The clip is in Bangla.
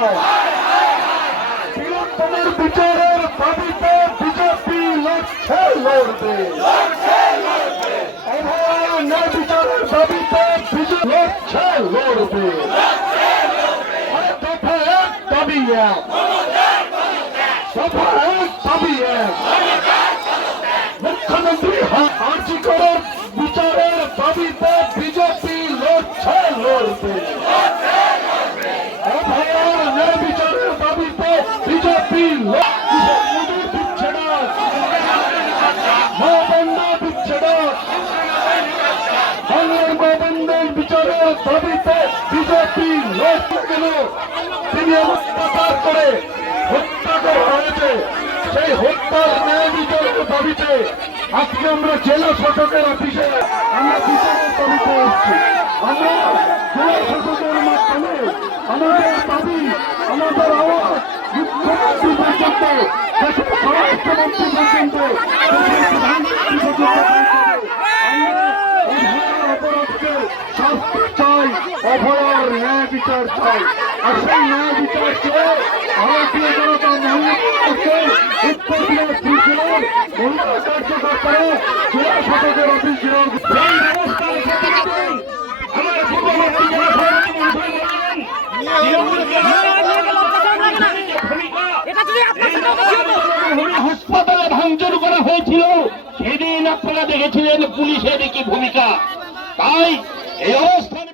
হয় বীরত্তমের বিচারের দাবিতে বিজেপি লড়ছে লড়বে অভয়া ন্যায় বিচারের দাবিতে বিজেপি লড়ছে লড়বে দফা এক দাবি এক দফা এক দাবি এক মুখ্যমন্ত্রী আর্জি করার বিচারের দাবিতে বিজেপি লড়ছে লড়বে বাংলার মা বন্ধের বিচারের দাবিতে বিজেপি গেল। তিনি অত্যাচার করে হত্যা করা হয়েছে সেই হত্যার ন্যায় বিচারের দাবিতে আজকে আমরা জেলা শাসকের অফিসে, আমরা বিচারের দাবিতে এসেছি। আমরা জেলা শাসকের মাধ্যমে আমাদের দাবি, আমাদের আওয়াজ মুখ্যমন্ত্রী পর্যন্ত স্বরাষ্ট্রমন্ত্রী পর্যন্ত অভয়ার ন্যায় বিচার চাই। আর সেই ন্যায় বিচার চেয়ে ভারতীয় জনতা মহিলা উত্তর হাসপাতালে ভাঙচুর করা হয়েছিল। সেদিন আপনারা দেখেছিলেন পুলিশের কি ভূমিকা। তাই এই অবস্থানে